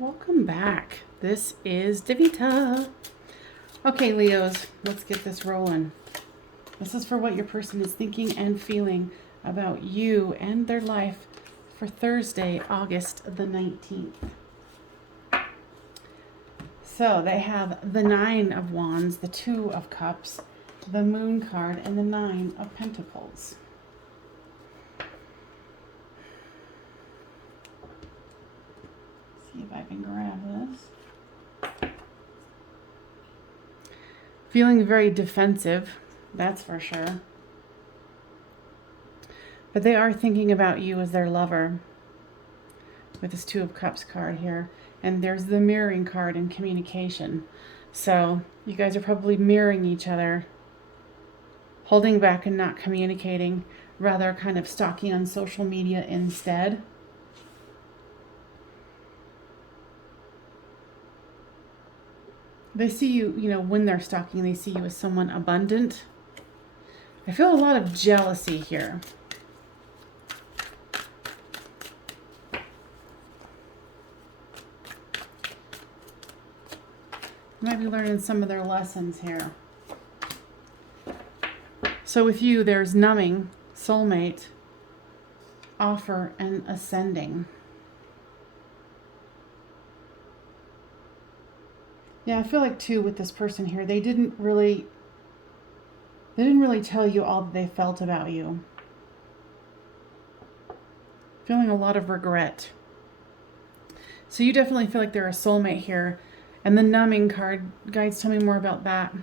Welcome back. This is Divita. Okay, Leos, let's get this rolling. This is for what your person is thinking and feeling about you and their life for Thursday, August the 19th. So they have the Nine of Wands, the Two of Cups, the Moon card, and the Nine of Pentacles. See if I can grab this. Feeling very defensive, that's for sure. But they are thinking about you as their lover with this Two of Cups card here. And there's the mirroring card in communication. So you guys are probably mirroring each other, holding back and not communicating, rather kind of stalking on social media instead. They see you, when they're stalking, they see you as someone abundant. I feel a lot of jealousy here. You might be learning some of their lessons here. So with you, there's numbing, soulmate, offer, and ascending. Yeah, I feel like too with this person here, they didn't really tell you all that they felt about you. Feeling a lot of regret. So you definitely feel like they're a soulmate here. And the numbing card, guides, tell me more about that.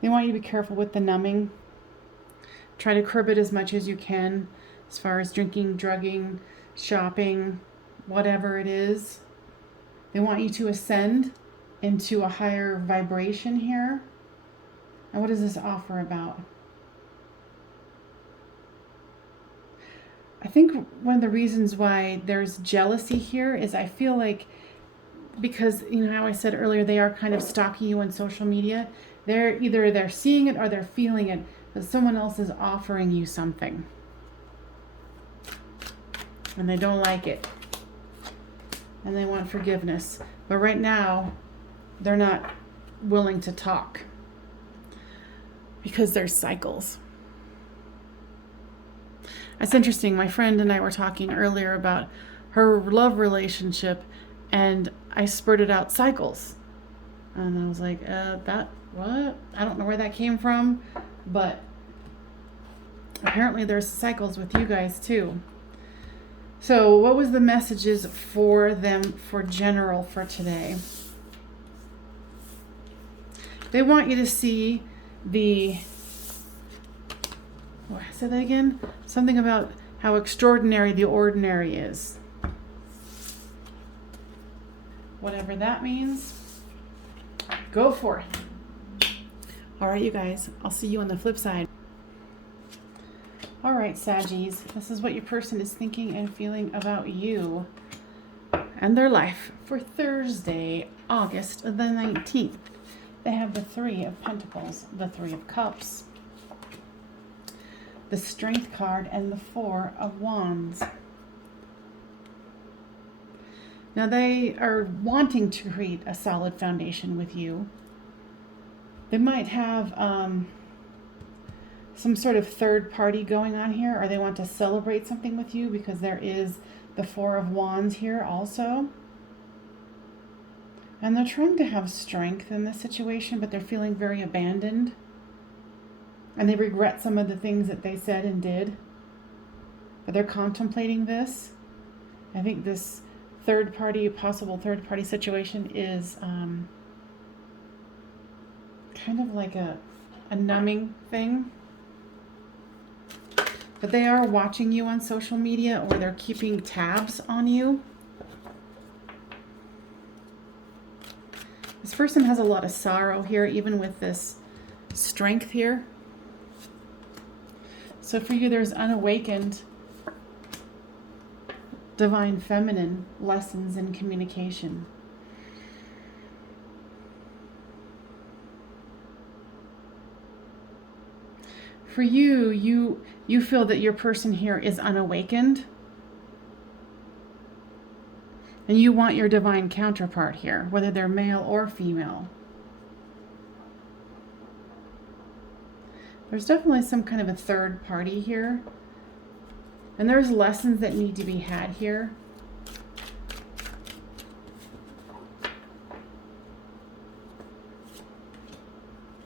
They want you to be careful with the numbing. Try to curb it as much as you can, as far as drinking, drugging, shopping, whatever it is. They want you to ascend into a higher vibration here. And what is this offer about? I think one of the reasons why there's jealousy here is I feel like, because how I said earlier, they are kind of stalking you on social media. They're seeing it or they're feeling it, that someone else is offering you something. And they don't like it. And they want forgiveness. But right now, they're not willing to talk. Because there's cycles. That's interesting. My friend and I were talking earlier about her love relationship, and I spurted out cycles. And I was like, what? I don't know where that came from, but apparently there's cycles with you guys too. So what was the messages for them for general for today? They want you to see say that again? Something about how extraordinary the ordinary is. Whatever that means, go for it. All right, you guys, I'll see you on the flip side. All right, Saggies, this is what your person is thinking and feeling about you and their life for Thursday, August the 19th. They have the Three of Pentacles, the Three of Cups, the Strength card, and the Four of Wands. Now they are wanting to create a solid foundation with you. They might have some sort of third party going on here, or they want to celebrate something with you because there is the Four of Wands here also. And they're trying to have strength in this situation, but they're feeling very abandoned. And they regret some of the things that they said and did. But they're contemplating this. I think this possible third party situation is kind of like a numbing thing. But they are watching you on social media, or they're keeping tabs on you. This person has a lot of sorrow here, even with this strength here. So for you, there's unawakened divine feminine lessons in communication. For you, you feel that your person here is unawakened, And you want your divine counterpart here, whether they're male or female. There's definitely some kind of a third party here. And there's lessons that need to be had here.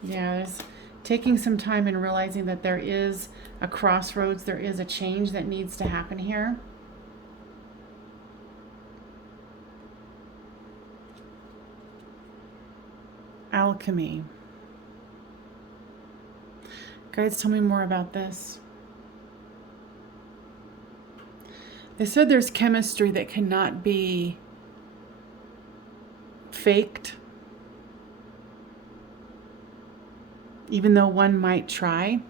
Yeah, there's taking some time and realizing that there is a crossroads, there is a change that needs to happen here. Alchemy. Guys, tell me more about this. They said there's chemistry that cannot be faked, even though one might try.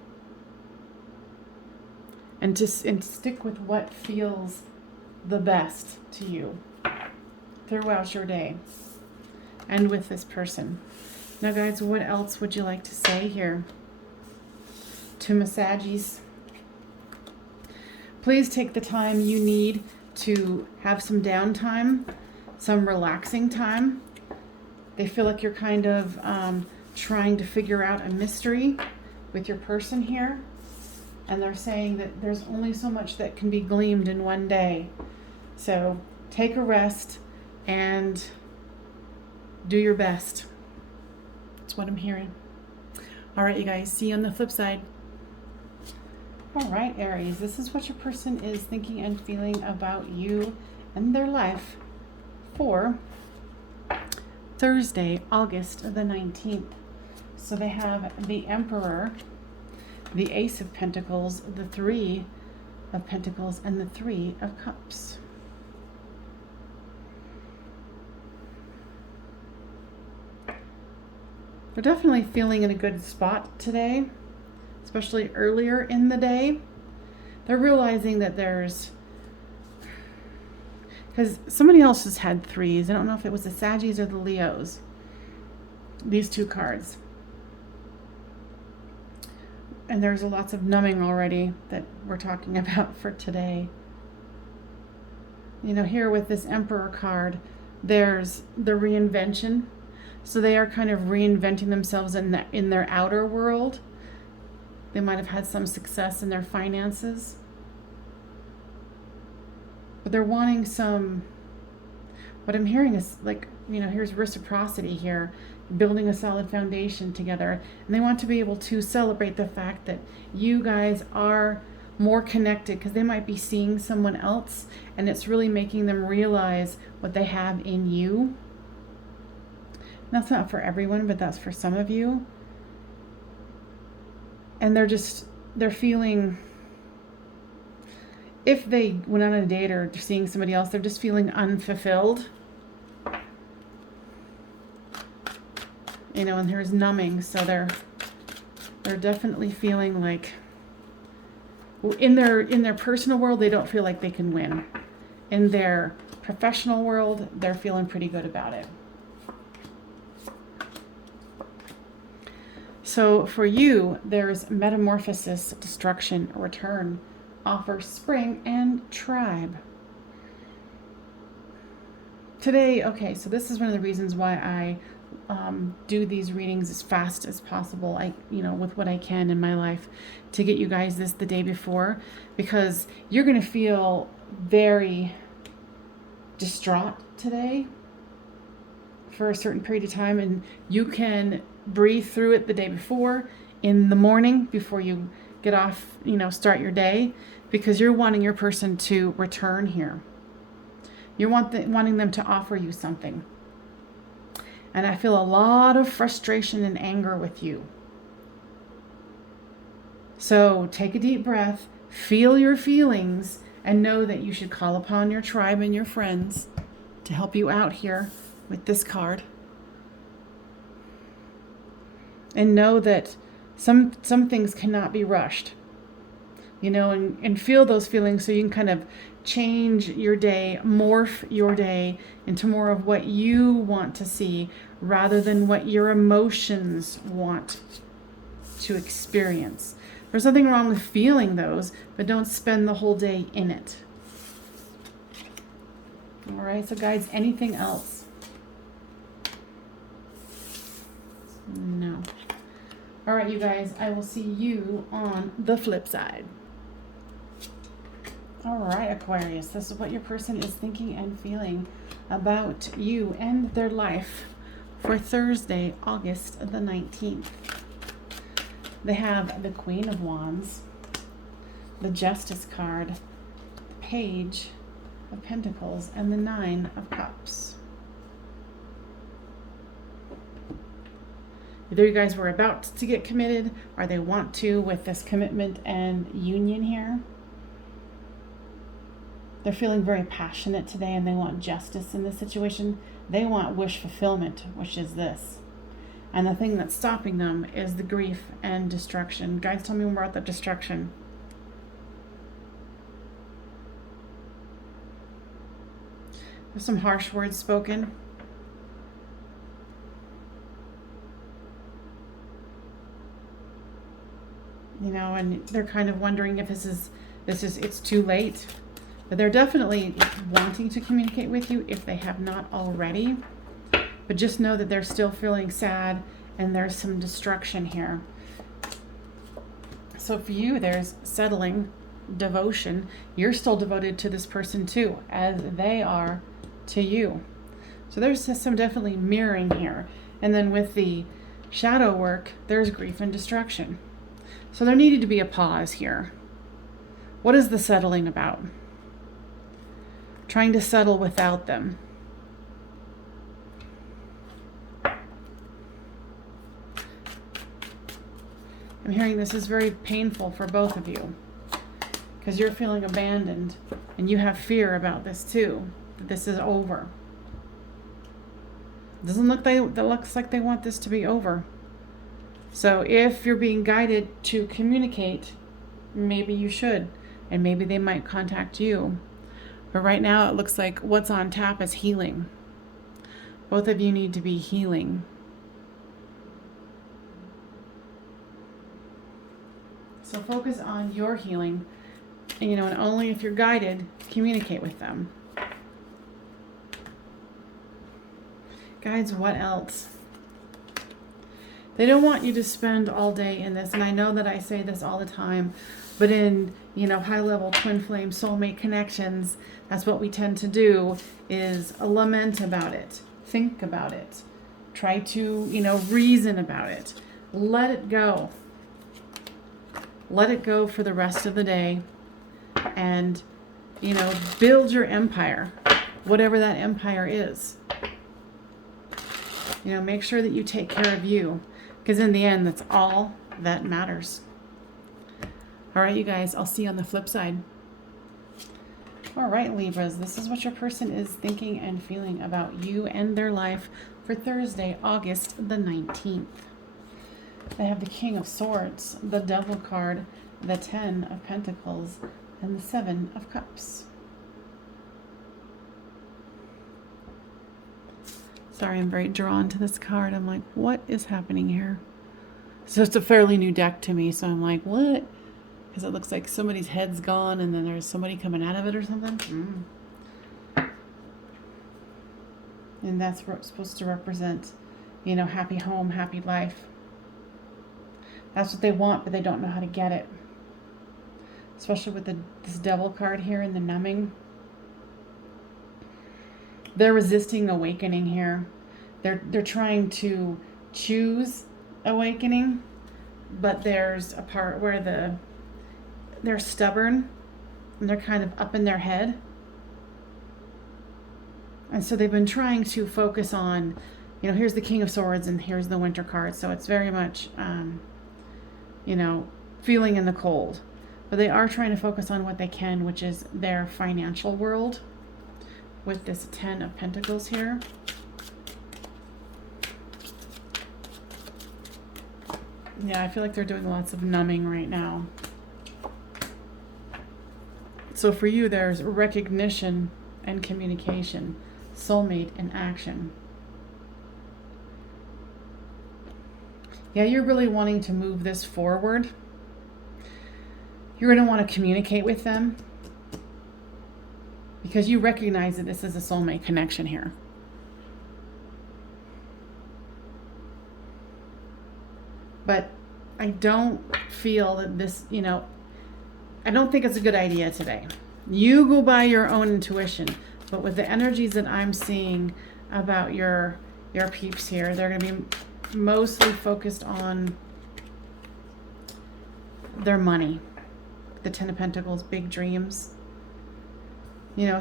And stick with what feels the best to you throughout your day and with this person. Now, guys, what else would you like to say here to my Saggies? Please take the time you need to have some downtime, some relaxing time. They feel like you're kind of trying to figure out a mystery with your person here. And they're saying that there's only so much that can be gleamed in one day. So take a rest and do your best. That's what I'm hearing. All right, you guys, see you on the flip side. All right, Aries, this is what your person is thinking and feeling about you and their life for Thursday, August the 19th. So they have the Emperor, the Ace of Pentacles, the Three of Pentacles, and the Three of Cups. They're definitely feeling in a good spot today, especially earlier in the day. They're realizing that there's, because somebody else has had threes. I don't know if it was the Saggies or the Leos. These two cards. And there's lots of numbing already that we're talking about for today. You know, here with this Emperor card, there's the reinvention. So they are kind of reinventing themselves in their outer world. They might have had some success in their finances. But they're wanting some, what I'm hearing is like, you know, here's reciprocity here, building a solid foundation together. And they want to be able to celebrate the fact that you guys are more connected, because they might be seeing someone else and it's really making them realize what they have in you. That's not for everyone, but that's for some of you. And they're feeling, if they went on a date or seeing somebody else, they're just feeling unfulfilled. You know, and there's numbing, so they're definitely feeling like in their personal world, they don't feel like they can win. In their professional world, they're feeling pretty good about it. So for you, there's metamorphosis, destruction, return, offer, spring, and tribe. Today, okay, so this is one of the reasons why I do these readings as fast as possible. With what I can in my life, to get you guys this the day before, because you're going to feel very distraught today for a certain period of time, and you can breathe through it the day before, in the morning before you get off, start your day, because you're wanting your person to return here. You're wanting them to offer you something. And I feel a lot of frustration and anger with you. So take a deep breath, feel your feelings, and know that you should call upon your tribe and your friends to help you out here with this card. And know that some things cannot be rushed. And feel those feelings so you can kind of change your day, morph your day into more of what you want to see rather than what your emotions want to experience. There's nothing wrong with feeling those, but don't spend the whole day in it. All right, so guys, anything else? No. All right, you guys, I will see you on the flip side. All right, Aquarius, this is what your person is thinking and feeling about you and their life for Thursday, August the 19th. They have the Queen of Wands, the Justice card, the Page of Pentacles, and the Nine of Cups. Either you guys were about to get committed or they want to with this commitment and union here. They're feeling very passionate today and they want justice in this situation. They want wish fulfillment, which is this. And the thing that's stopping them is the grief and destruction. Guys, tell me more about the destruction. There's some harsh words spoken. You know, and they're kind of wondering if it's too late. But they're definitely wanting to communicate with you if they have not already. But just know that they're still feeling sad and there's some destruction here. So for you, there's settling, devotion. You're still devoted to this person too, as they are to you. So there's some definitely mirroring here. And then with the shadow work, there's grief and destruction. So there needed to be a pause here. What is the settling about? Trying to settle without them. I'm hearing this is very painful for both of you because you're feeling abandoned and you have fear about this too, that this is over. It looks like they want this to be over. So if you're being guided to communicate, maybe you should, and maybe they might contact you. But right now it looks like what's on tap is healing. Both of you need to be healing. So focus on your healing, and only if you're guided, communicate with them. Guides, what else? They don't want you to spend all day in this, and I know that I say this all the time, but in, high-level twin flame soulmate connections, that's what we tend to do, is lament about it, think about it, try to, reason about it, let it go. Let it go for the rest of the day and, build your empire, whatever that empire is. Make sure that you take care of you, because in the end, that's all that matters. All right, you guys, I'll see you on the flip side. All right, Libras, this is what your person is thinking and feeling about you and their life for Thursday, August the 19th. They have the King of Swords, the Devil card, the 10 of Pentacles, and the 7 of Cups. Sorry, I'm very drawn to this card. I'm like, what is happening here? So it's a fairly new deck to me, so I'm like, what? Because it looks like somebody's head's gone and then there's somebody coming out of it or something. And that's supposed to represent, happy home, happy life. That's what they want, but they don't know how to get it. Especially with this Devil card here in the numbing. They're resisting awakening here. They're trying to choose awakening, but there's a part where they're stubborn and they're kind of up in their head. And so they've been trying to focus on, here's the King of Swords and here's the Winter card. So it's very much, feeling in the cold. But they are trying to focus on what they can, which is their financial world with this 10 of Pentacles here. Yeah, I feel like they're doing lots of numbing right now. So for you, there's recognition and communication, soulmate in action. Yeah, you're really wanting to move this forward. You're going to want to communicate with them because you recognize that this is a soulmate connection here. But I don't feel that this, I don't think it's a good idea today. You go by your own intuition, but with the energies that I'm seeing about your peeps here, they're going to be mostly focused on their money. The Ten of Pentacles, big dreams.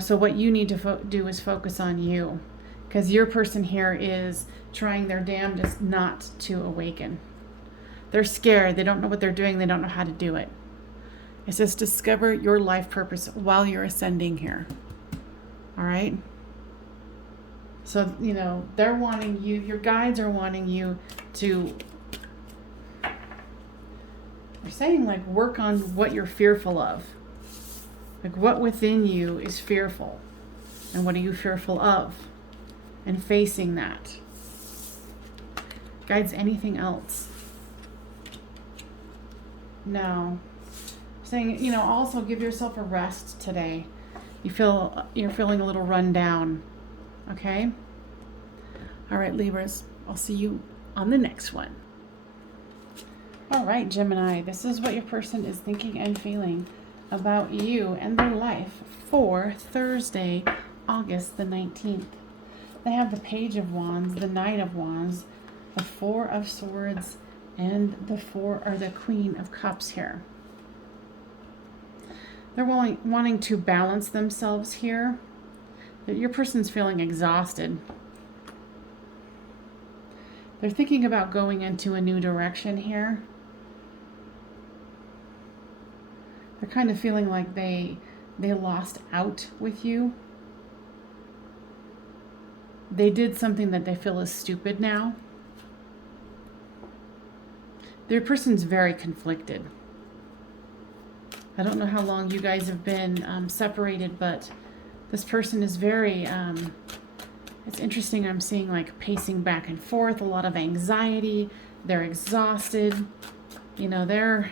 So what you need to do is focus on you, because your person here is trying their damnedest not to awaken. They're scared. They don't know what they're doing. They don't know how to do it. It says discover your life purpose while you're ascending here. All right? So, they're wanting you, your guides are wanting you to, they're saying like work on what you're fearful of. Like what within you is fearful. And what are you fearful of? And facing that. Guides, anything else? No. Saying, also give yourself a rest today. You're feeling a little run down. Okay? All right, Libras. I'll see you on the next one. All right, Gemini. This is what your person is thinking and feeling about you and their life for Thursday, August the 19th. They have the Page of Wands, the Knight of Wands, the Four of Swords, and the Queen of Cups here. They're wanting to balance themselves here. Your person's feeling exhausted. They're thinking about going into a new direction here. They're kind of feeling like they lost out with you. They did something that they feel is stupid now. Their person's very conflicted. I don't know how long you guys have been separated, but this person is very, it's interesting. I'm seeing like pacing back and forth, a lot of anxiety. They're exhausted. They're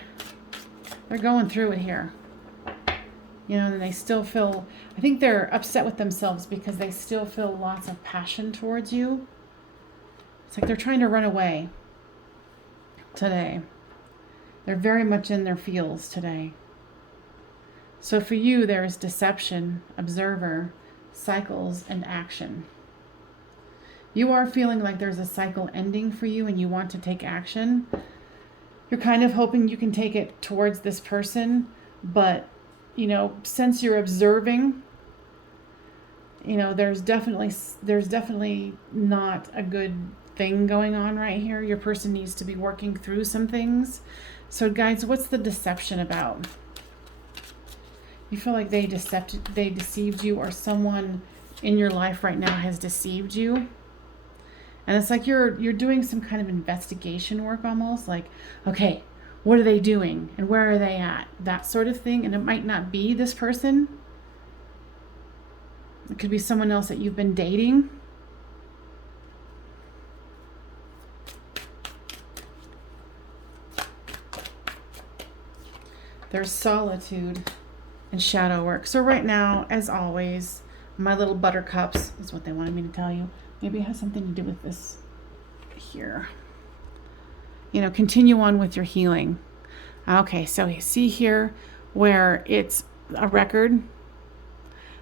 going through it here. And they still feel, I think they're upset with themselves because they still feel lots of passion towards you. It's like they're trying to run away today. They're very much in their feels today. So for you, there is deception, observer, cycles, and action. You are feeling like there's a cycle ending for you and you want to take action. You're kind of hoping you can take it towards this person, but since you're observing, there's definitely not a good thing going on right here. Your person needs to be working through some things. So guys, what's the deception about? You feel like they deceived you, or someone in your life right now has deceived you. And it's like you're doing some kind of investigation work almost, like, okay, what are they doing and where are they at? That sort of thing. And it might not be this person. It could be someone else that you've been dating. There's solitude and shadow work. So right now, as always, my little buttercups is what they wanted me to tell you. Maybe it has something to do with this here. Continue on with your healing. Okay, so you see here where it's a record.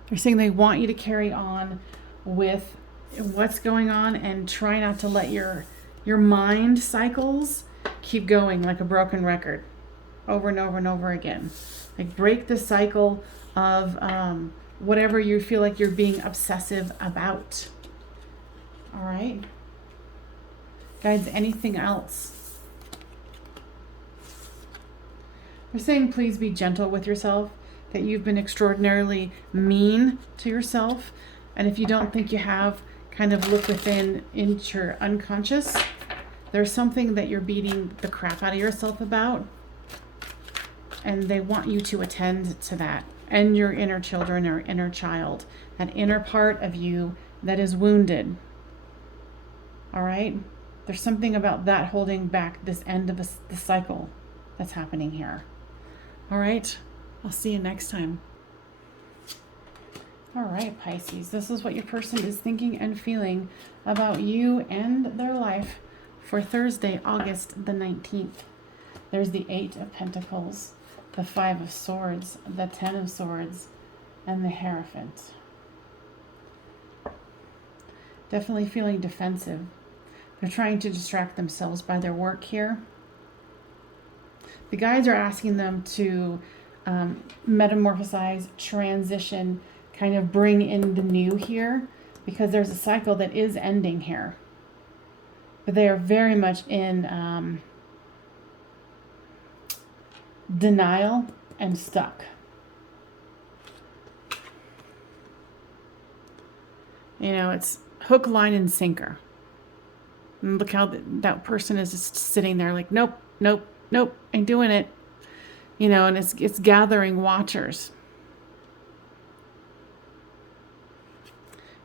They're saying they want you to carry on with what's going on and try not to let your mind cycles keep going like a broken record over and over and over again. Like break the cycle of whatever you feel like you're being obsessive about. All right. Guys, anything else? They're saying please be gentle with yourself, that you've been extraordinarily mean to yourself. And if you don't think you have, kind of look within into your unconscious. There's something that you're beating the crap out of yourself about. And they want you to attend to that. And your inner children or inner child. That inner part of you that is wounded. All right? There's something about that holding back this end of the cycle that's happening here. All right? I'll see you next time. All right. right, Pisces. This is what your person is thinking and feeling about you and their life for Thursday, August the 19th. There's the 8 of Pentacles, the 5 of Swords, the 10 of Swords, and the Hierophant. Definitely feeling defensive. They're trying to distract themselves by their work here. The guides are asking them to metamorphosize, transition, kind of bring in the new here, because there's a cycle that is ending here. But they are very much in denial and stuck. You know, it's hook, line, and sinker. And look how that person is just sitting there like, nope, nope, nope, ain't doing it. You know, and it's gathering watchers.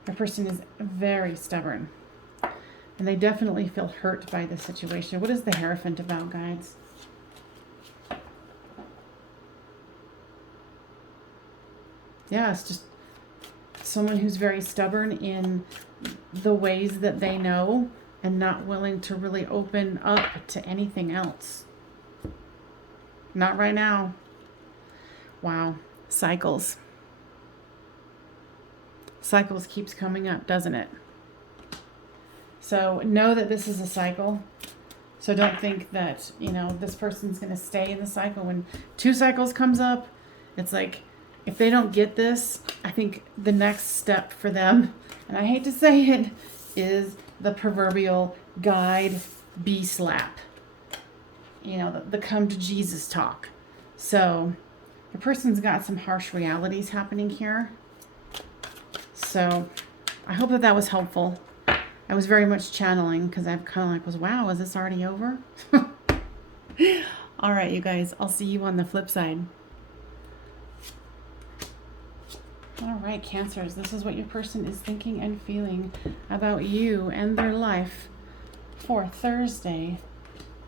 The person is very stubborn. And they definitely feel hurt by the situation. What is the Hierophant about, guides? Yeah, it's just someone who's very stubborn in the ways that they know and not willing to really open up to anything else. Not right now. Wow. Cycles. Cycles keeps coming up, doesn't it? So know that this is a cycle. So don't think that, you know, this person's going to stay in the cycle. When 2 cycles comes up, it's like, if they don't get this, I think the next step for them, and I hate to say it, is the proverbial guide B slap. You know, the come to Jesus talk. So the person's got some harsh realities happening here. So I hope that that was helpful. I was very much channeling because I've kind of like was, wow, is this already over? All right, you guys, I'll see you on the flip side. All right, Cancers, this is what your person is thinking and feeling about you and their life for Thursday,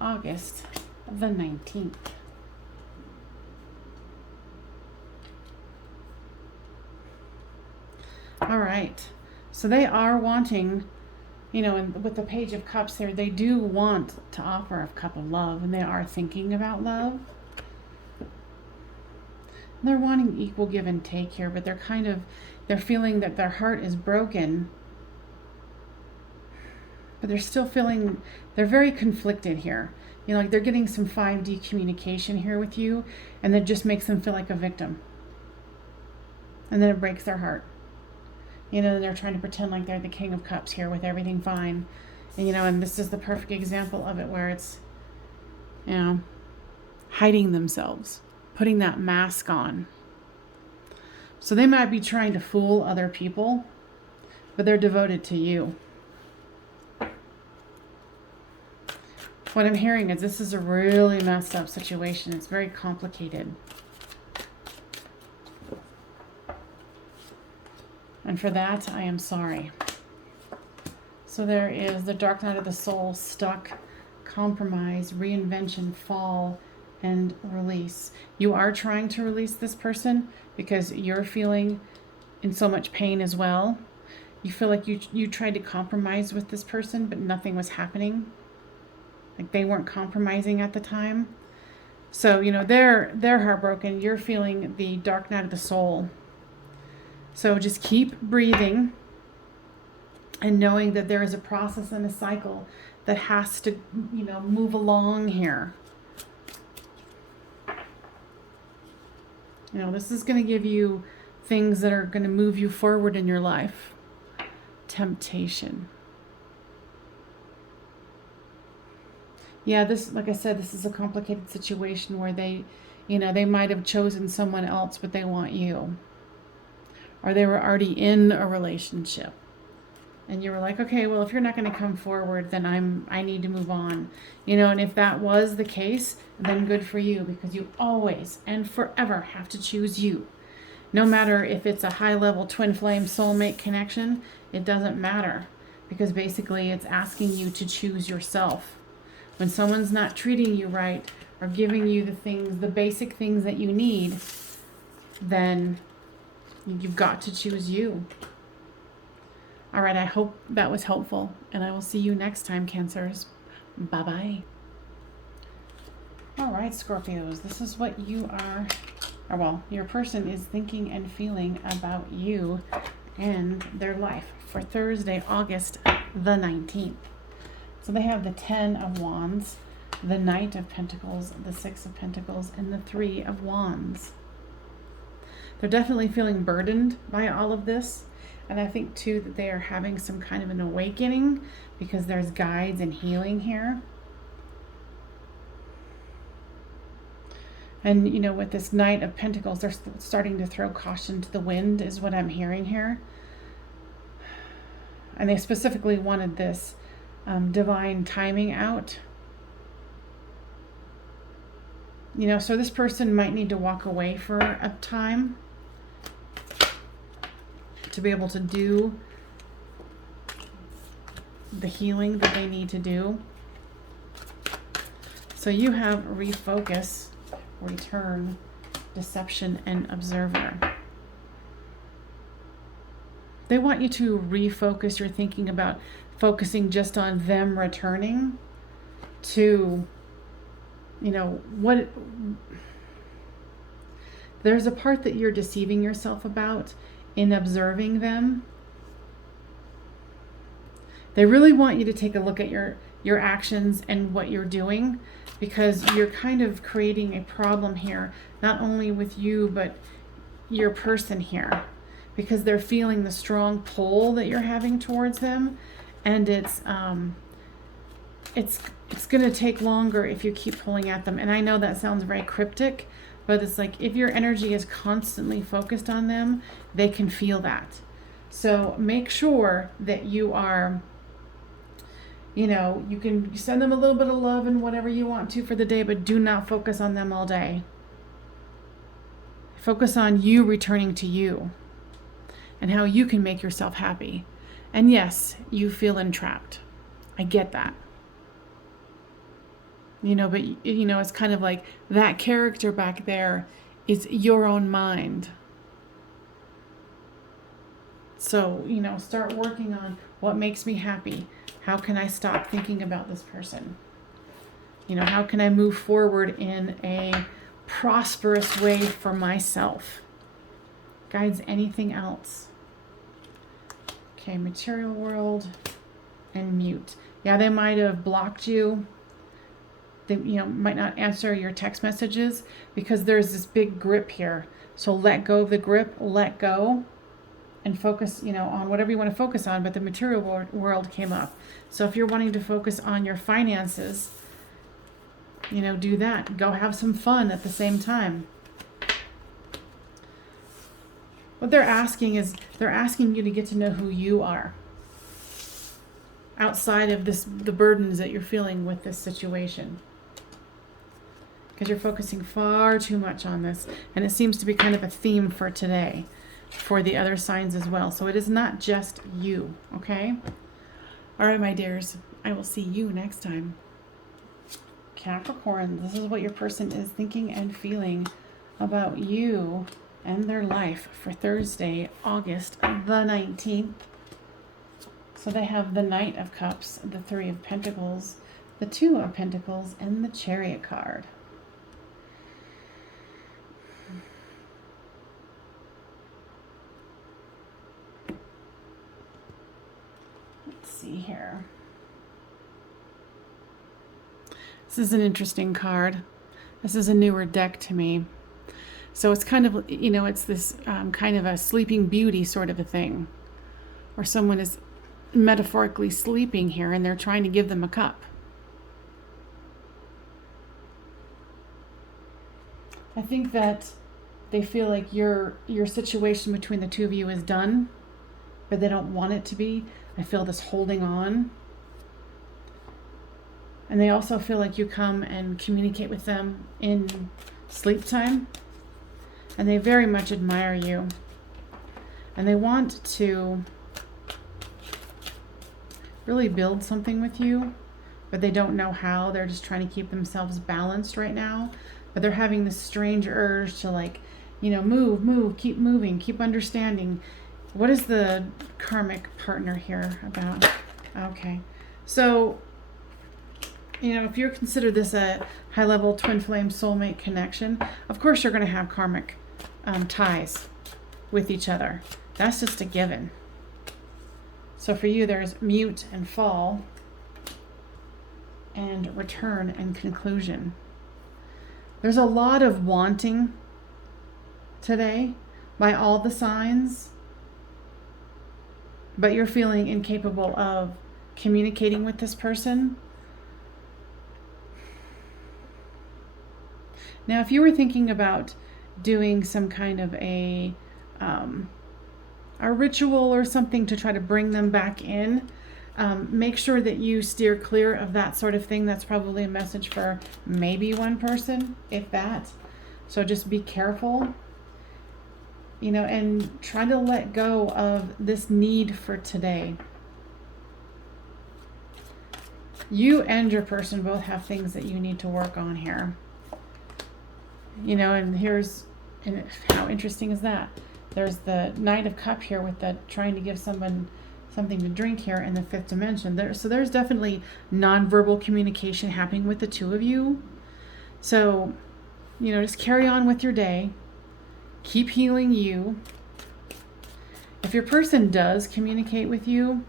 August the 19th. All right, so they are wanting, you know, and with the Page of Cups here, they do want to offer a cup of love, and they are thinking about love. They're wanting equal give and take here, but they're feeling that their heart is broken, but they're still feeling, they're very conflicted here. You know, like they're getting some 5D communication here with you, and that just makes them feel like a victim. And then it breaks their heart. You know, they're trying to pretend like they're the King of Cups here with everything fine. And, you know, and this is the perfect example of it where it's, you know, hiding themselves, putting that mask on. So they might be trying to fool other people, but they're devoted to you. What I'm hearing is this is a really messed up situation. It's very complicated. And for that, I am sorry. So there is the Dark Night of the Soul, stuck, compromise, reinvention, fall, and release. You are trying to release this person because you're feeling in so much pain as well. You feel like you tried to compromise with this person, but nothing was happening. Like they weren't compromising at the time. So, you know, they're heartbroken. You're feeling the Dark Night of the Soul. So just keep breathing and knowing that there is a process and a cycle that has to, you know, move along here. You know, this is going to give you things that are going to move you forward in your life. Temptation. Yeah, this, like I said, this is a complicated situation where they, you know, they might have chosen someone else, but they want you. Or they were already in a relationship. And you were like, okay, well, if you're not going to come forward, then I need to move on. You know, and if that was the case, then good for you, because you always and forever have to choose you. No matter if it's a high-level twin flame soulmate connection, it doesn't matter, because basically it's asking you to choose yourself. When someone's not treating you right or giving you the things, the basic things that you need, then You've got to choose you. All right, I hope that was helpful, and I will see you next time, Cancers. Bye-bye. All right, Scorpios, this is what you are, or well, your person is thinking and feeling about you and their life for Thursday, August the 19th. So they have the 10 of Wands, the Knight of Pentacles, the 6 of Pentacles, and the 3 of Wands. They're definitely feeling burdened by all of this. And I think, too, that they are having some kind of an awakening because there's guides and healing here. And, you know, with this Knight of Pentacles, they're starting to throw caution to the wind is what I'm hearing here. And they specifically wanted this divine timing out. You know, so this person might need to walk away for a time to be able to do the healing that they need to do. So you have refocus, return, deception, and observer. They want you to refocus your thinking about focusing just on them returning to, you know, what there's a part that you're deceiving yourself about in observing them. They really want you to take a look at your actions and what you're doing, because you're kind of creating a problem here, not only with you, but your person here, because they're feeling the strong pull that you're having towards them. And it's going to take longer if you keep pulling at them. And I know that sounds very cryptic, but it's like if your energy is constantly focused on them, they can feel that. So make sure that you are, you know, you can send them a little bit of love and whatever you want to for the day, but do not focus on them all day. Focus on you returning to you and how you can make yourself happy. And yes, you feel entrapped. I get that. You know, but, you know, it's kind of like that character back there is your own mind. So, you know, start working on what makes me happy. How can I stop thinking about this person? You know, how can I move forward in a prosperous way for myself? Guides, anything else? Okay, material world and mute. Yeah, they might have blocked you. They, you know, might not answer your text messages because there's this big grip here. So let go of the grip, let go, and focus, you know, on whatever you want to focus on. But the material world came up. So if you're wanting to focus on your finances, you know, do that. Go have some fun at the same time. What they're asking is, they're asking you to get to know who you are outside of the burdens that you're feeling with this situation. Because you're focusing far too much on this. And it seems to be kind of a theme for today, for the other signs as well. So it is not just you, okay? All right, my dears, I will see you next time. Capricorn, this is what your person is thinking and feeling about you and their life for Thursday, August the 19th. So they have the Knight of Cups, the 3 of Pentacles, the 2 of Pentacles, and the Chariot card. Let's see here. This is an interesting card. This is a newer deck to me. So it's kind of, you know, it's this kind of a sleeping beauty sort of a thing. Or someone is metaphorically sleeping here and they're trying to give them a cup. I think that they feel like your situation between the two of you is done, but they don't want it to be. I feel this holding on. And they also feel like you come and communicate with them in sleep time. And they very much admire you. And they want to really build something with you, but they don't know how. They're just trying to keep themselves balanced right now. But they're having this strange urge to like You know, move, keep moving, keep understanding. What is the karmic partner here about? Okay. So, you know, if you consider this a high-level twin flame soulmate connection, of course you're going to have karmic ties with each other. That's just a given. So for you, there's mute and fall, and return and conclusion. There's a lot of wanting today by all the signs, but you're feeling incapable of communicating with this person. Now, if you were thinking about doing some kind of a ritual or something to try to bring them back in, make sure that you steer clear of that sort of thing. That's probably a message for maybe one person, if that. So just be careful, you know, and try to let go of this need for today. You and your person both have things that you need to work on here. You know, and how interesting is that? There's the Knight of Cup here with the trying to give someone something to drink here in the fifth dimension. So there's definitely nonverbal communication happening with the two of you. So, you know, just carry on with your day. Keep healing you. If your person does communicate with you,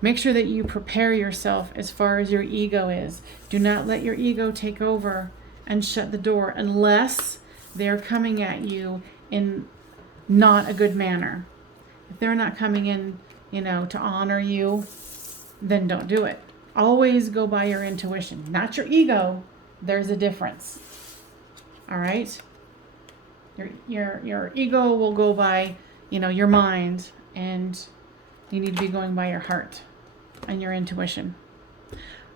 make sure that you prepare yourself as far as your ego is. Do not let your ego take over and shut the door unless they're coming at you in not a good manner. If they're not coming in, you know, to honor you, then don't do it. Always go by your intuition, not your ego. There's a difference. All right? Your ego will go by, you know, your mind, and you need to be going by your heart and your intuition.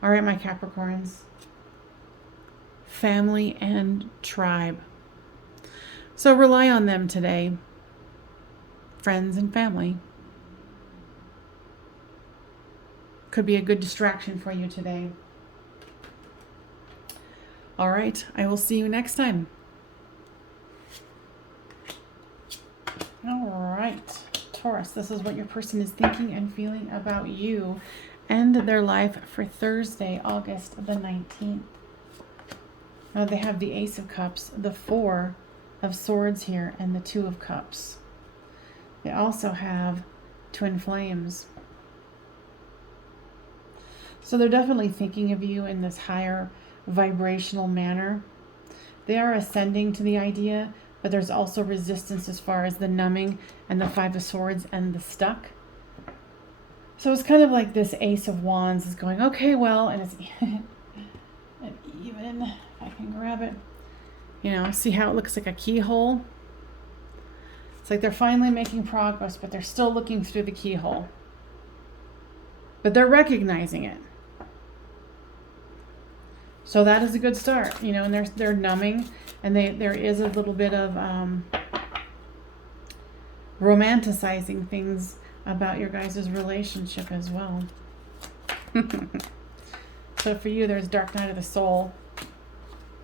All right, my Capricorns. Family and tribe. So rely on them today. Friends and family. Could be a good distraction for you today. All right, I will see you next time. All right, Taurus, this is what your person is thinking and feeling about you and their life for Thursday, August the 19th. Now they have the Ace of Cups, the Four of Swords here, and the Two of Cups. They also have twin flames. So they're definitely thinking of you in this higher vibrational manner. They are ascending to the idea, but there's also resistance as far as the numbing and the Five of Swords and the stuck. So it's kind of like this Ace of Wands is going, okay, well, and it's an even, if I can grab it, you know, see how it looks like a keyhole? It's like they're finally making progress, but they're still looking through the keyhole. But they're recognizing it. So that is a good start, you know, and they're numbing, and there is a little bit of romanticizing things about your guys' relationship as well. So for you, there's Dark Night of the Soul.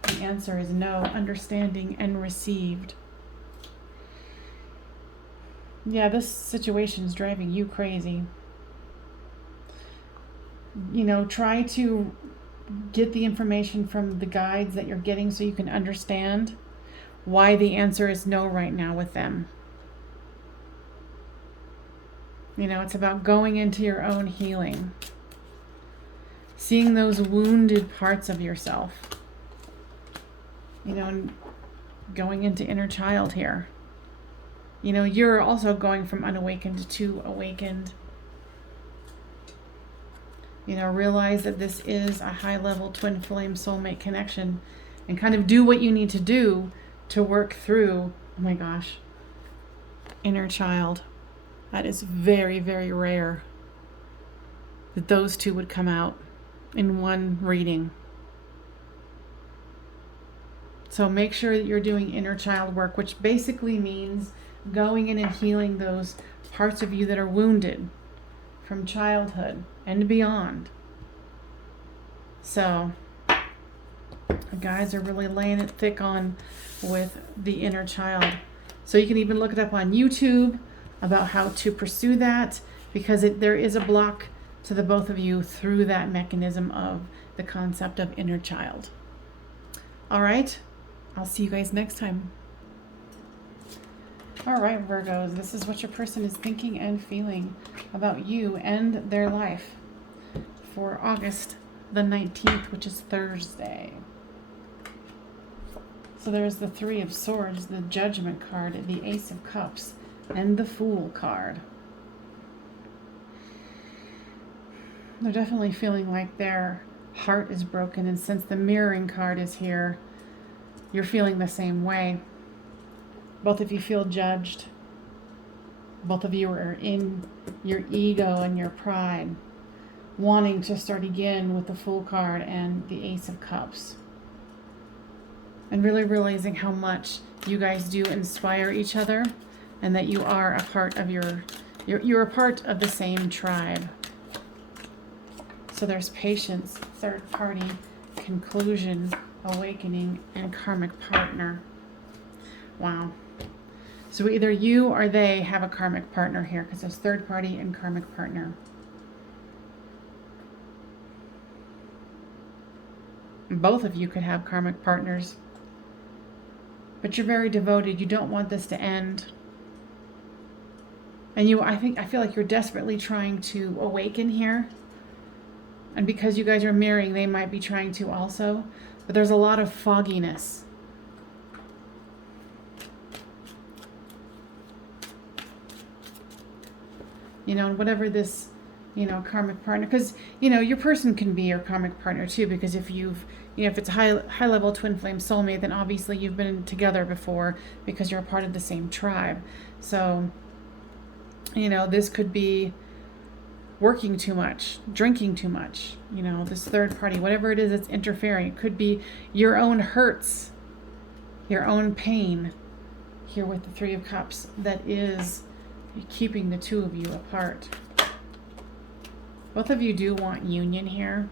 The answer is no, understanding and received. Yeah, this situation is driving you crazy. You know, try to get the information from the guides that you're getting so you can understand why the answer is no right now with them. You know, it's about going into your own healing. Seeing those wounded parts of yourself. You know, and going into inner child here. You know, you're also going from unawakened to awakened. You know, realize that this is a high-level twin flame soulmate connection, and kind of do what you need to do to work through, oh my gosh, inner child. That is very, very rare that those two would come out in one reading. So make sure that you're doing inner child work, which basically means going in and healing those parts of you that are wounded from childhood and beyond. So The guys are really laying it thick on with the inner child. So you can even look it up on YouTube about how to pursue that, because there is a block to the both of you through that mechanism of the concept of inner child. All right, I'll see you guys next time. All right, Virgos, this is what your person is thinking and feeling about you and their life for August the 19th, which is Thursday. So there's the Three of Swords, the Judgment card, the Ace of Cups, and the Fool card. They're definitely feeling like their heart is broken, and since the Mirroring card is here, you're feeling the same way. Both of you feel judged. Both of you are in your ego and your pride, wanting to start again with the Fool card and the Ace of Cups. And really realizing how much you guys do inspire each other, and that you are a part of you're a part of the same tribe. So there's patience, third party, conclusion, awakening, and karmic partner. Wow. So either you or they have a karmic partner here, because there's third party and karmic partner. Both of you could have karmic partners. But you're very devoted. You don't want this to end. And I feel like you're desperately trying to awaken here. And because you guys are mirroring, they might be trying to also. But there's a lot of fogginess. You know, whatever this, karmic partner, because, your person can be your karmic partner too, because if if it's a high level twin flame soulmate, then obviously you've been together before because you're a part of the same tribe. So, this could be working too much, drinking too much, this third party, whatever it is that's interfering. It could be your own hurts, your own pain here with the Three of Cups that is keeping the two of you apart. Both of you do want union here.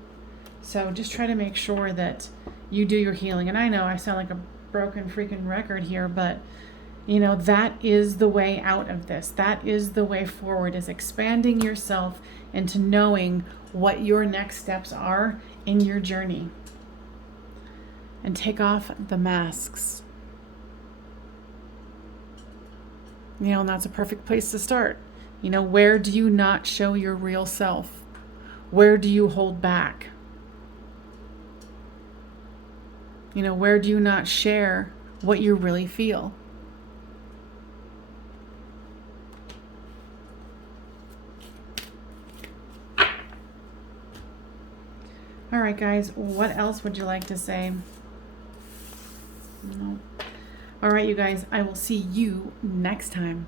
So just try to make sure that you do your healing. And I know I sound like a broken freaking record here, but that is the way out of this. That is the way forward, is expanding yourself into knowing what your next steps are in your journey. And take off the masks. And that's a perfect place to start. Where do you not show your real self? Where do you hold back? Where do you not share what you really feel? All right, guys, what else would you like to say? No. All right, you guys, I will see you next time.